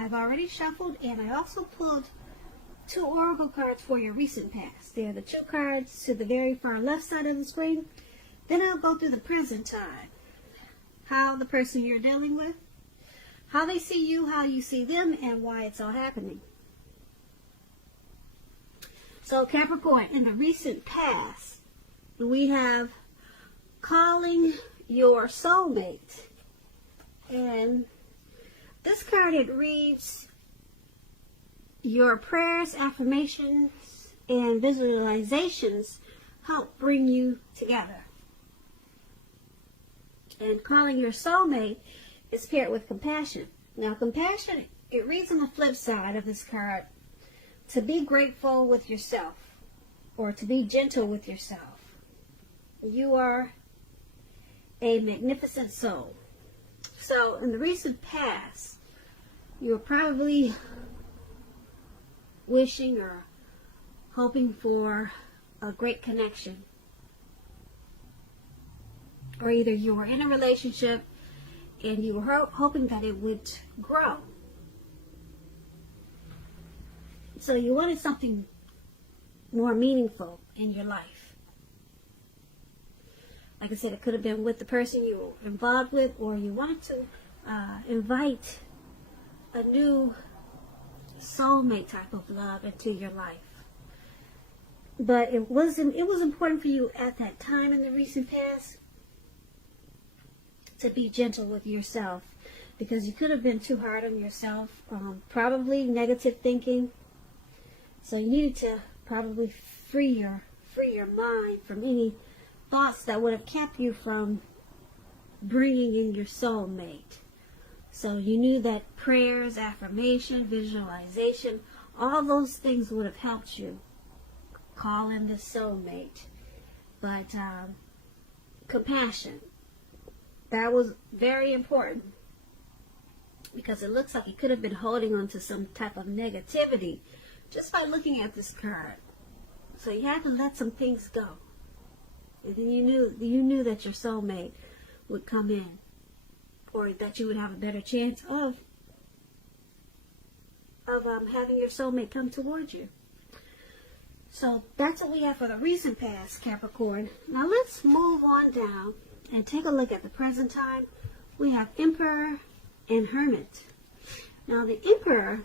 I've already shuffled, and I also pulled 2 oracle cards for your recent past. They're the 2 cards to the very far left side of the screen. Then I'll go through the present time. How the person you're dealing with, how they see you, how you see them, and why it's all happening. So Capricorn, in the recent past, we have calling your soulmate. And this card, it reads, your prayers, affirmations, and visualizations help bring you together. And calling your soulmate is paired with compassion. Now, compassion, it reads on the flip side of this card, to be grateful with yourself, or to be gentle with yourself. You are a magnificent soul. So, in the recent past, you were probably wishing or hoping for a great connection. Or either you were in a relationship and you were hoping that it would grow. So you wanted something more meaningful in your life. Like I said, it could have been with the person you were involved with, or you wanted to invite a new soulmate type of love into your life. But it was important for you at that time in the recent past to be gentle with yourself, because you could have been too hard on yourself, probably negative thinking. So you needed to probably free your mind from any thoughts that would have kept you from bringing in your soulmate. So you knew that prayers, affirmation, visualization, all those things would have helped you call in the soulmate. But compassion, that was very important, because it looks like you could have been holding on to some type of negativity just by looking at this card. So you had to let some things go. And then you knew that your soulmate would come in, or that you would have a better chance of having your soulmate come towards you. So that's what we have for the recent past, Capricorn. Now let's move on down and take a look at the present time. We have Emperor and Hermit. Now the Emperor,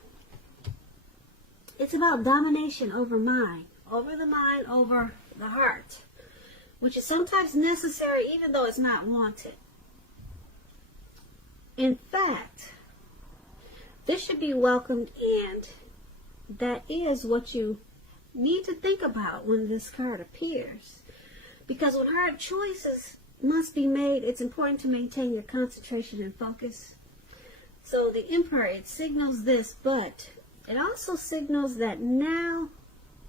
it's about domination over mind, over the mind, over the heart, which is sometimes necessary even though it's not wanted. In fact, this should be welcomed, and that is what you need to think about when this card appears. Because when hard choices must be made, it's important to maintain your concentration and focus. So the Emperor, it signals this, but it also signals that now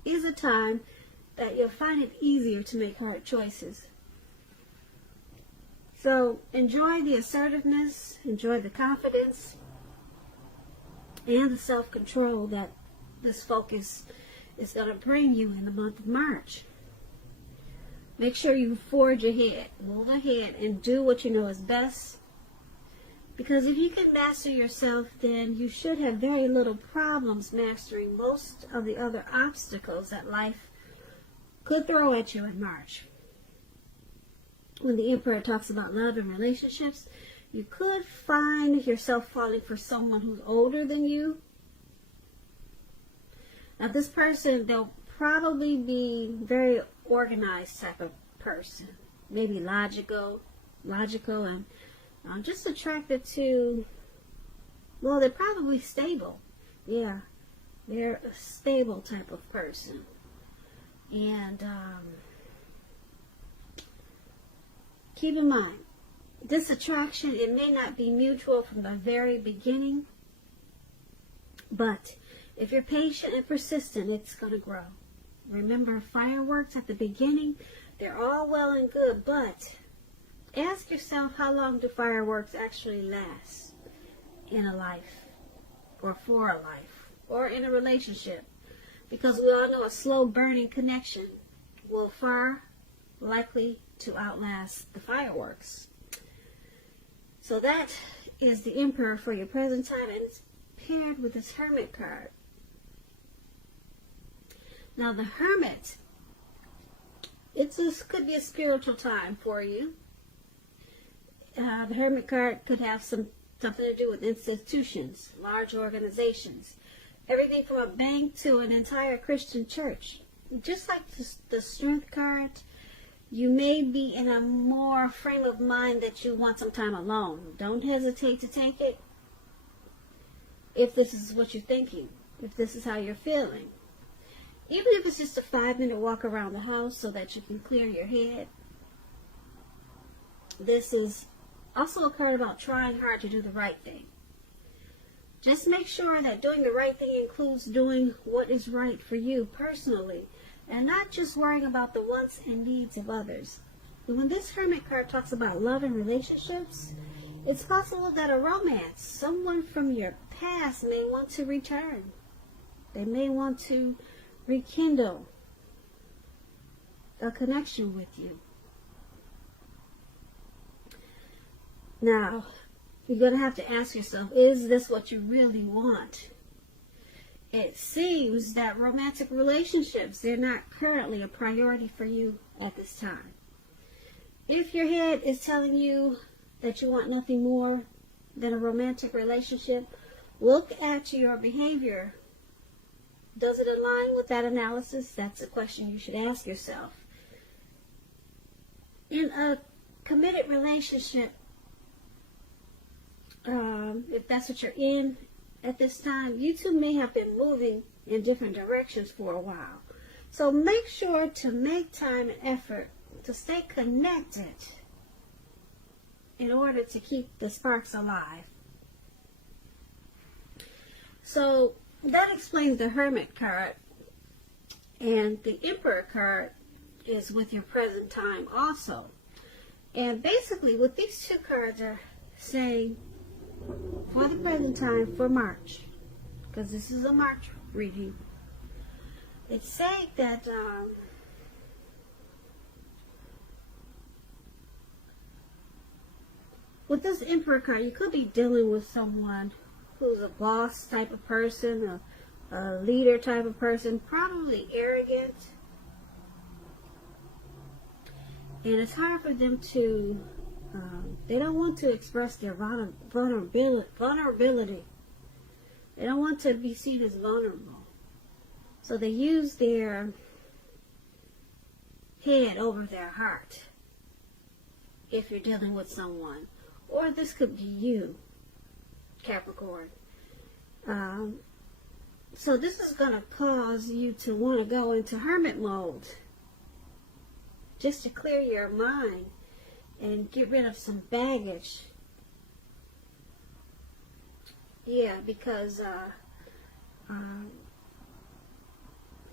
is a time that you'll find it easier to make hard choices. So enjoy the assertiveness, enjoy the confidence, and the self-control that this focus is going to bring you in the month of March. Make sure you forge ahead, move ahead, and do what you know is best. Because if you can master yourself, then you should have very little problems mastering most of the other obstacles that life could throw at you in March. When the Emperor talks about love and relationships, you could find yourself falling for someone who's older than you. Now this person, they'll probably be very organized type of person. Maybe logical and just attracted to, well, they're probably stable. Yeah, they're a stable type of person. And keep in mind, this attraction, it may not be mutual from the very beginning, but if you're patient and persistent, it's going to grow. Remember, fireworks at the beginning, they're all well and good, but ask yourself, how long do fireworks actually last in a life, or for a life, or in a relationship? Because we all know a slow burning connection will far likely to outlast the fireworks. So that is the Emperor for your present time, and it's paired with this Hermit card. Now the Hermit, could be a spiritual time for you. The Hermit card could have something to do with institutions, large organizations, everything from a bank to an entire Christian church. Just like the Strength card, you may be in a more frame of mind that you want some time alone. Don't hesitate to take it if this is what you're thinking, if this is how you're feeling. Even if it's just a 5-minute walk around the house so that you can clear your head. This is also a card about trying hard to do the right thing. Just make sure that doing the right thing includes doing what is right for you personally, and not just worrying about the wants and needs of others. When this Hermit card talks about love and relationships, it's possible that a romance, someone from your past may want to return. They may want to rekindle a connection with you. Now, you're going to have to ask yourself, is this what you really want? It seems that romantic relationships, they're not currently a priority for you at this time. If your head is telling you that you want nothing more than a romantic relationship, look at your behavior. Does it align with that analysis? That's a question you should ask yourself. In a committed relationship, if that's what you're in at this time, you two may have been moving in different directions for a while. So make sure to make time and effort to stay connected in order to keep the sparks alive. So that explains the Hermit card. And the Emperor card is with your present time also. And basically what these two cards are saying for the present time for March, because this is a March reading, it's saying that with this Emperor card, you could be dealing with someone who's a boss type of person, a leader type of person, probably arrogant. And it's hard for them to, they don't want to express their vulnerability. They don't want to be seen as vulnerable. So they use their head over their heart if you're dealing with someone. Or this could be you, Capricorn. So this is going to cause you to want to go into hermit mode, just to clear your mind and get rid of some baggage. Yeah, because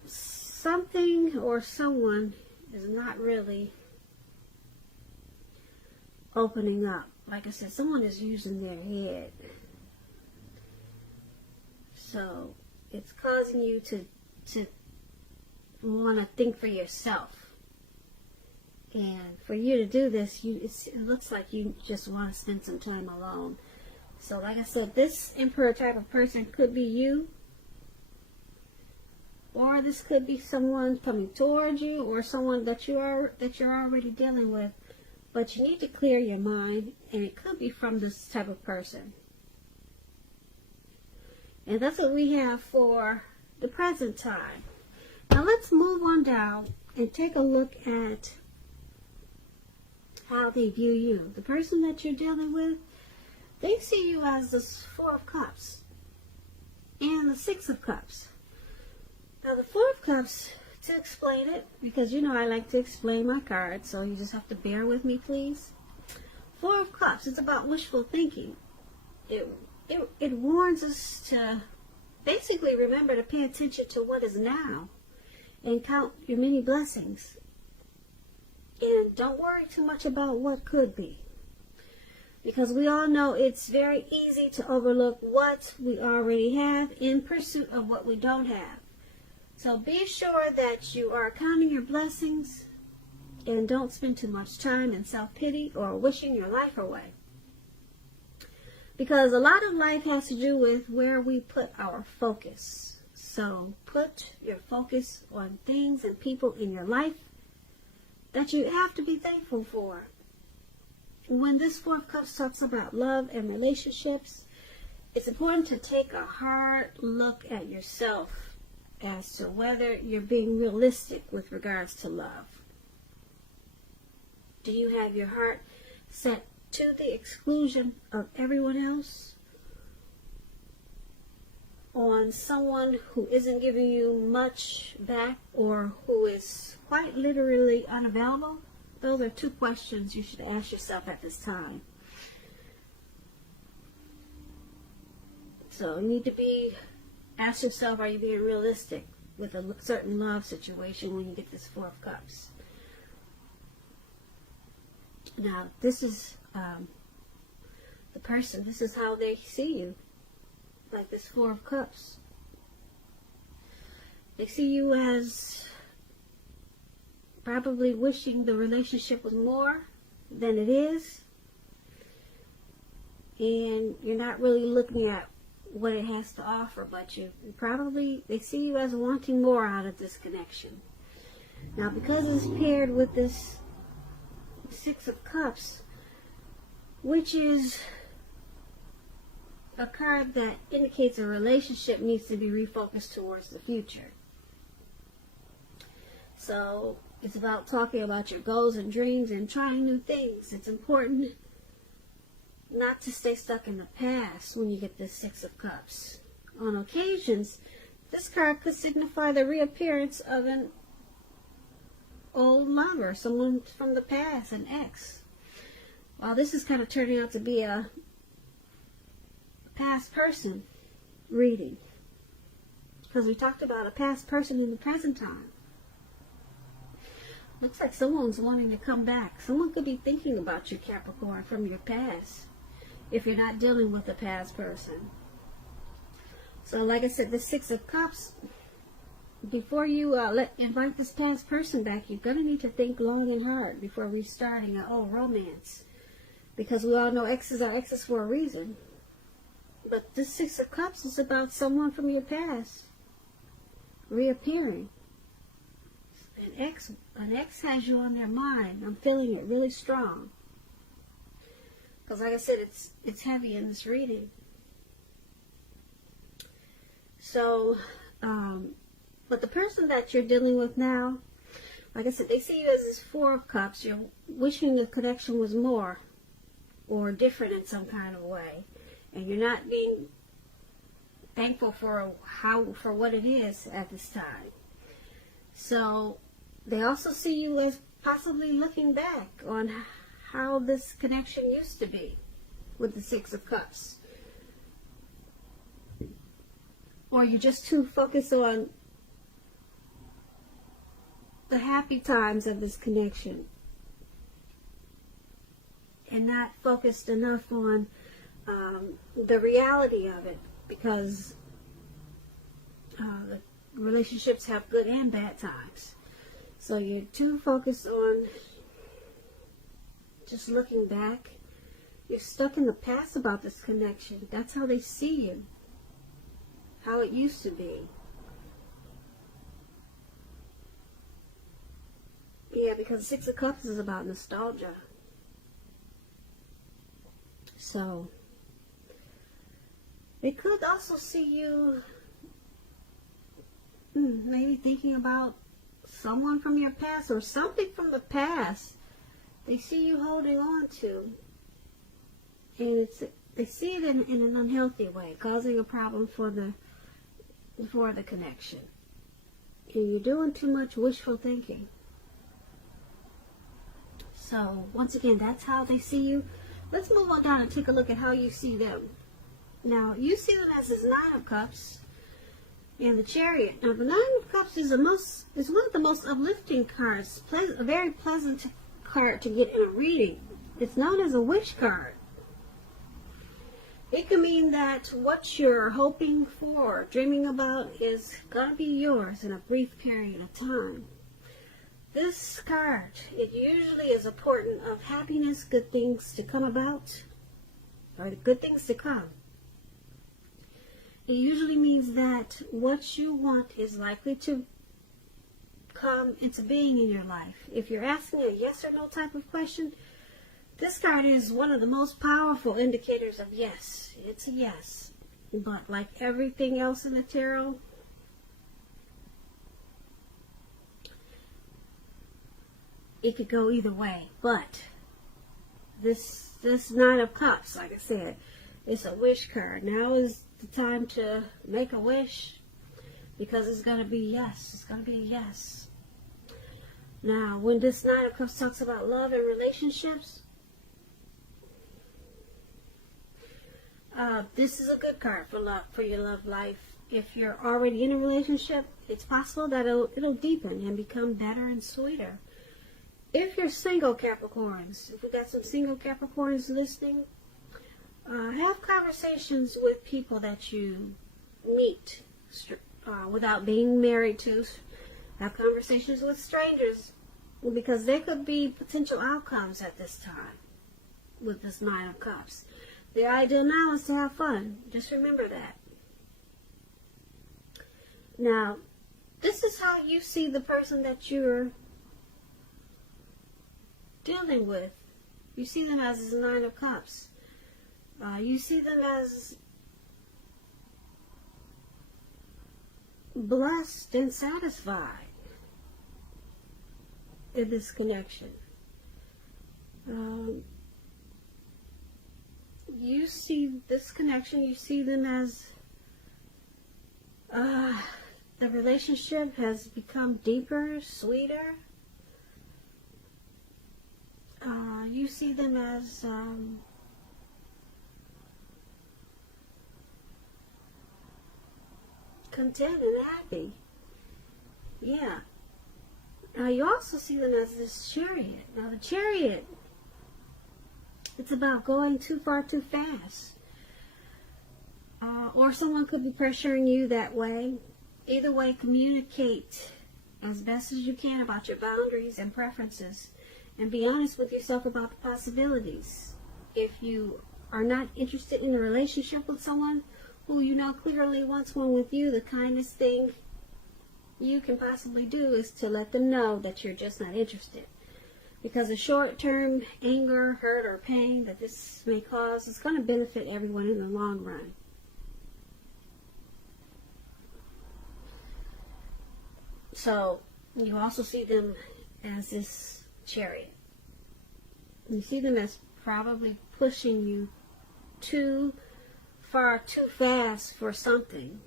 something or someone is not really opening up. Like I said, someone is using their head. So it's causing you to want to think for yourself. And for you to do this, it looks like you just want to spend some time alone. So like I said, this Emperor type of person could be you. Or this could be someone coming towards you, or someone that you're already dealing with. But you need to clear your mind, and it could be from this type of person. And that's what we have for the present time. Now let's move on down and take a look at how they view you. The person that you're dealing with, they see you as the Four of Cups and the Six of Cups. Now the Four of Cups, to explain it, because you know I like to explain my cards, so you just have to bear with me, please. Four of Cups, it's about wishful thinking. It warns us to basically remember to pay attention to what is now and count your many blessings. And don't worry too much about what could be. Because we all know it's very easy to overlook what we already have in pursuit of what we don't have. So be sure that you are counting your blessings and don't spend too much time in self-pity or wishing your life away. Because a lot of life has to do with where we put our focus. So put your focus on things and people in your life that you have to be thankful for. When this Four of Cups talks about love and relationships, it's important to take a hard look at yourself as to whether you're being realistic with regards to love. Do you have your heart set to the exclusion of everyone else on someone who isn't giving you much back or who is quite literally unavailable? Those are two questions you should ask yourself at this time. So you need to ask yourself, are you being realistic with a certain love situation when you get this Four of Cups? Now, this is the person, this is how they see you, like this Four of Cups. They see you as probably wishing the relationship was more than it is, and you're not really looking at what it has to offer, but they see you as wanting more out of this connection. Now, because it's paired with this Six of Cups, which is a card that indicates a relationship needs to be refocused towards the future. So it's about talking about your goals and dreams and trying new things. It's important not to stay stuck in the past when you get this Six of Cups. On occasions, this card could signify the reappearance of an old lover, someone from the past, an ex. While this is kind of turning out to be a past person reading, because we talked about a past person in the present time. Looks like someone's wanting to come back. Someone could be thinking about you, Capricorn, from your past, if you're not dealing with a past person. So like I said, the Six of Cups, before you invite this past person back, you're going to need to think long and hard before restarting an old romance. Because we all know exes are exes for a reason. But this Six of Cups is about someone from your past reappearing. An ex has you on their mind. I'm feeling it really strong. Because like I said, it's heavy in this reading. So, but the person that you're dealing with now, like I said, they see you as this Four of Cups. You're wishing the connection was more or different in some kind of way. And you're not being thankful for what it is at this time. So they also see you as possibly looking back on how this connection used to be with the Six of Cups. Or you're just too focused on the happy times of this connection and not focused enough on the reality of it, because the relationships have good and bad times. So you're too focused on just looking back. You're stuck in the past about this connection. That's how they see you, how it used to be. Yeah, because Six of Cups is about nostalgia. So they could also see you maybe thinking about someone from your past or something from the past. They see you holding on to, and they see it in an unhealthy way, causing a problem for the connection. And you're doing too much wishful thinking. So once again, that's how they see you. Let's move on down and take a look at how you see them. Now, you see them as this Nine of Cups and the Chariot. Now, the Nine of Cups is one of the most uplifting cards, a very pleasant card to get in a reading. It's known as a wish card. It can mean that what you're hoping for, dreaming about, is going to be yours in a brief period of time. This card, it usually is a portent of happiness, good things to come about, or the good things to come. It usually means that what you want is likely to come into being in your life. If you're asking a yes or no type of question, this card is one of the most powerful indicators of yes. It's a yes. But like everything else in the tarot, it could go either way. But this Nine of Cups, like I said, it's a wish card. Now is the time to make a wish, because it's going to be yes. It's going to be a yes. Now, when this Nine of Cups talks about love and relationships, this is a good card for love, for your love life. If you're already in a relationship, it's possible that it'll deepen and become better and sweeter. If you're single Capricorns, if we got some single Capricorns listening, have conversations with people that you meet without being married to. Have conversations with strangers, because there could be potential outcomes at this time with this Nine of Cups. The ideal now is to have fun. Just remember that. Now, this is how you see the person that you're dealing with. You see them as the Nine of Cups. You see them as blessed and satisfied in this connection. You see this connection, you see them as the relationship has become deeper, sweeter. You see them as content and happy. Yeah. Now you also see them as this Chariot. Now the Chariot, it's about going too far too fast. Or someone could be pressuring you that way. Either way, communicate as best as you can about your boundaries and preferences. And be honest with yourself about the possibilities. If you are not interested in a relationship with someone who you know clearly wants one with you, the kindest thing you can possibly do is to let them know that you're just not interested. Because the short-term anger, hurt, or pain that this may cause is going to benefit everyone in the long run. So, you also see them as this Chariot. You see them as probably pushing you too far, too fast for something.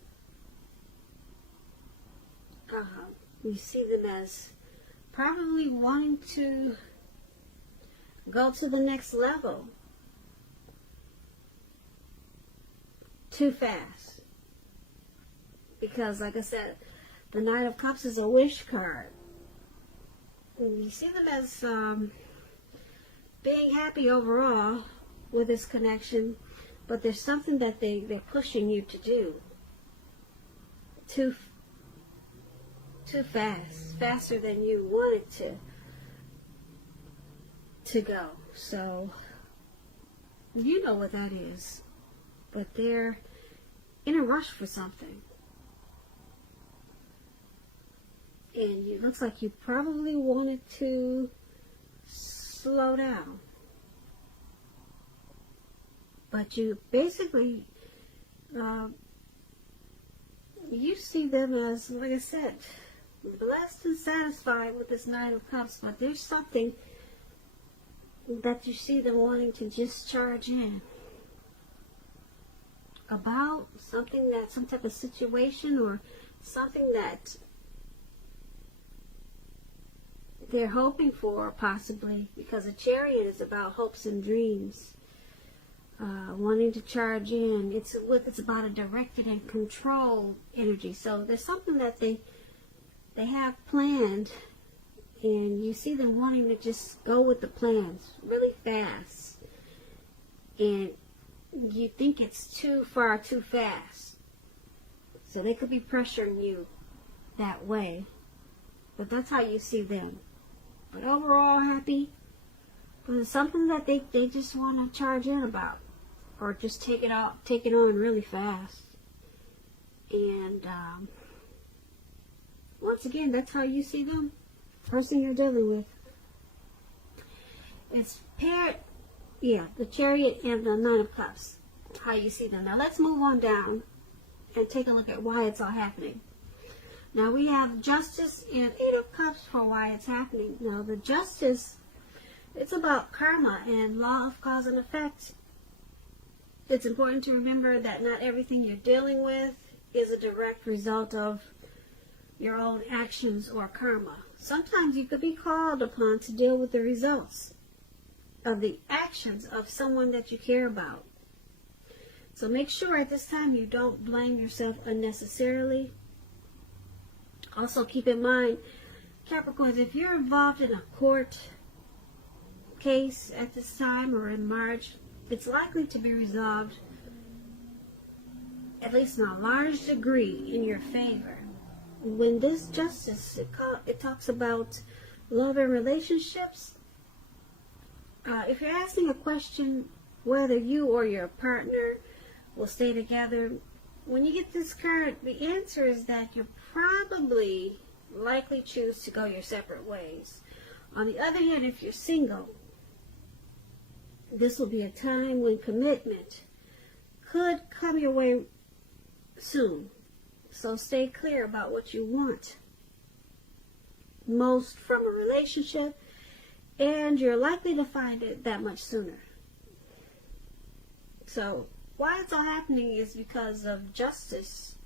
You see them as probably wanting to go to the next level too fast. Because, like I said, the Knight of Cups is a wish card. And you see them as being happy overall with this connection, but there's something that they're pushing you to do too fast, faster than you wanted to go. So you know what that is, but they're in a rush for something. And it looks like you probably wanted to slow down. But you basically, you see them as, like I said, blessed and satisfied with this Knight of Cups. But there's something that you see them wanting to just charge in about, something that, some type of situation or something that they're hoping for, possibly, because a Chariot is about hopes and dreams, wanting to charge in. It's about a directed and controlled energy. So there's something that they have planned, and you see them wanting to just go with the plans really fast, and you think it's too far, too fast. So they could be pressuring you that way, but that's how you see them. But overall happy, but it's something that they just want to charge in about. or just take it on really fast. And once again, that's how you see them, person you're dealing with. It's the Chariot and the Nine of Cups, how you see them. Now let's move on down and take a look at why it's all happening. Now we have Justice and Eight of Cups for why it's happening. Now the Justice, it's about karma and law of cause and effect. It's important to remember that not everything you're dealing with is a direct result of your own actions or karma. Sometimes you could be called upon to deal with the results of the actions of someone that you care about. So make sure at this time you don't blame yourself unnecessarily. Also keep in mind, Capricorns, if you're involved in a court case at this time or in March, it's likely to be resolved, at least in a large degree, in your favor. When this Justice, it talks about love and relationships. If you're asking a question whether you or your partner will stay together, when you get this card, the answer is that you'll probably likely choose to go your separate ways. On the other hand, if you're single, this will be a time when commitment could come your way soon. So stay clear about what you want most from a relationship, and you're likely to find it that much sooner. So why it's all happening is because of Justice.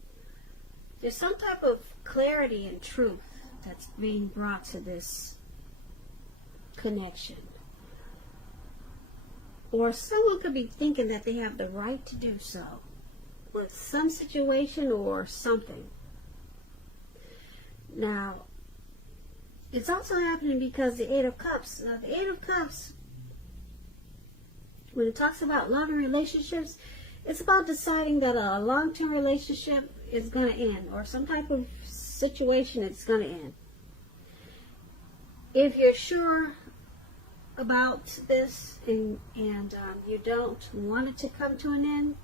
There's some type of clarity and truth that's being brought to this connection. Or someone could be thinking that they have the right to do so with some situation or something. Now, it's also happening because the Eight of Cups. Now, the Eight of Cups, when it talks about love and relationships, it's about deciding that a long-term relationship is going to end, or some type of situation it's going to end. If you're sure about this and you don't want it to come to an end,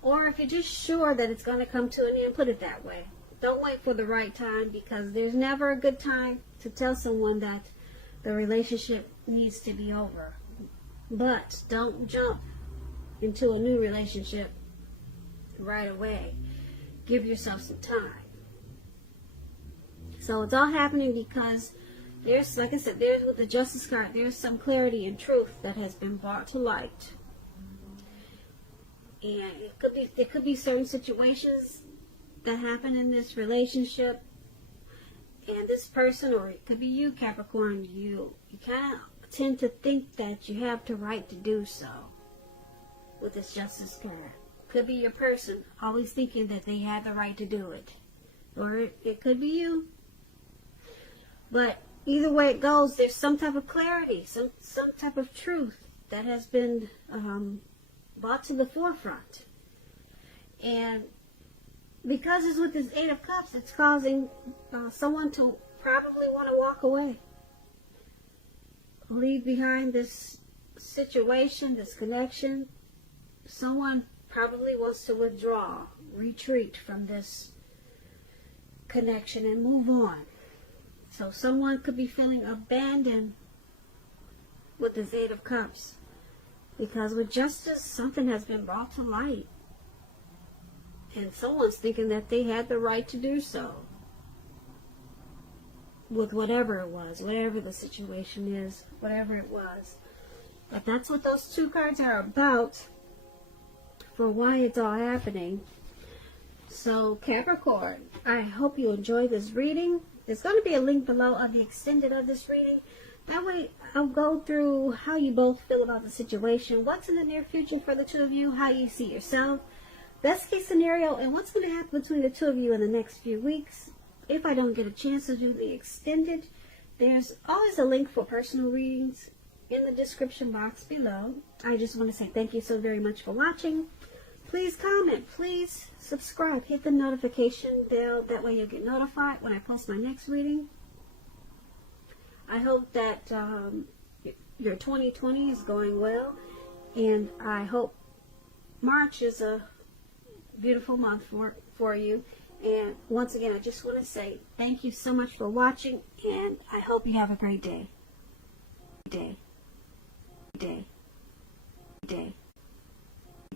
or if you're just sure that it's going to come to an end, put it that way. Don't wait for the right time, because there's never a good time to tell someone that the relationship needs to be over. But don't jump into a new relationship right away. Give yourself some time. So it's all happening because there's, like I said, there's with the Justice card, there's some clarity and truth that has been brought to light. And it could be certain situations that happen in this relationship, and this person, or it could be you, Capricorn, you kind of tend to think that you have the right to do so with this Justice card. Could be your person always thinking that they had the right to do it, or it could be you. But either way it goes, there's some type of clarity, some type of truth that has been brought to the forefront. And because it's with this Eight of Cups, it's causing someone to probably want to walk away. Leave behind this situation, this connection. Someone probably wants to withdraw, retreat from this connection and move on. So someone could be feeling abandoned with this Eight of Cups. Because with Justice, something has been brought to light. And someone's thinking that they had the right to do so. With whatever it was, whatever the situation is, whatever it was. But that's what those two cards are about, for why it's all happening. So Capricorn, I hope you enjoy this reading. There's going to be a link below of the extended of this reading. That way I'll go through how you both feel about the situation, what's in the near future for the two of you, how you see yourself, best case scenario, and what's going to happen between the two of you in the next few weeks. If I don't get a chance to do the extended, there's always a link for personal readings in the description box below. I just want to say thank you so very much for watching. Please comment, please subscribe, hit the notification bell, that way you'll get notified when I post my next reading. I hope that your 2020 is going well, And I hope March is a beautiful month for you. And once again, I just want to say thank you so much for watching, and I hope you have a great day. Day. Day. Day.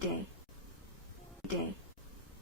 Day. Day.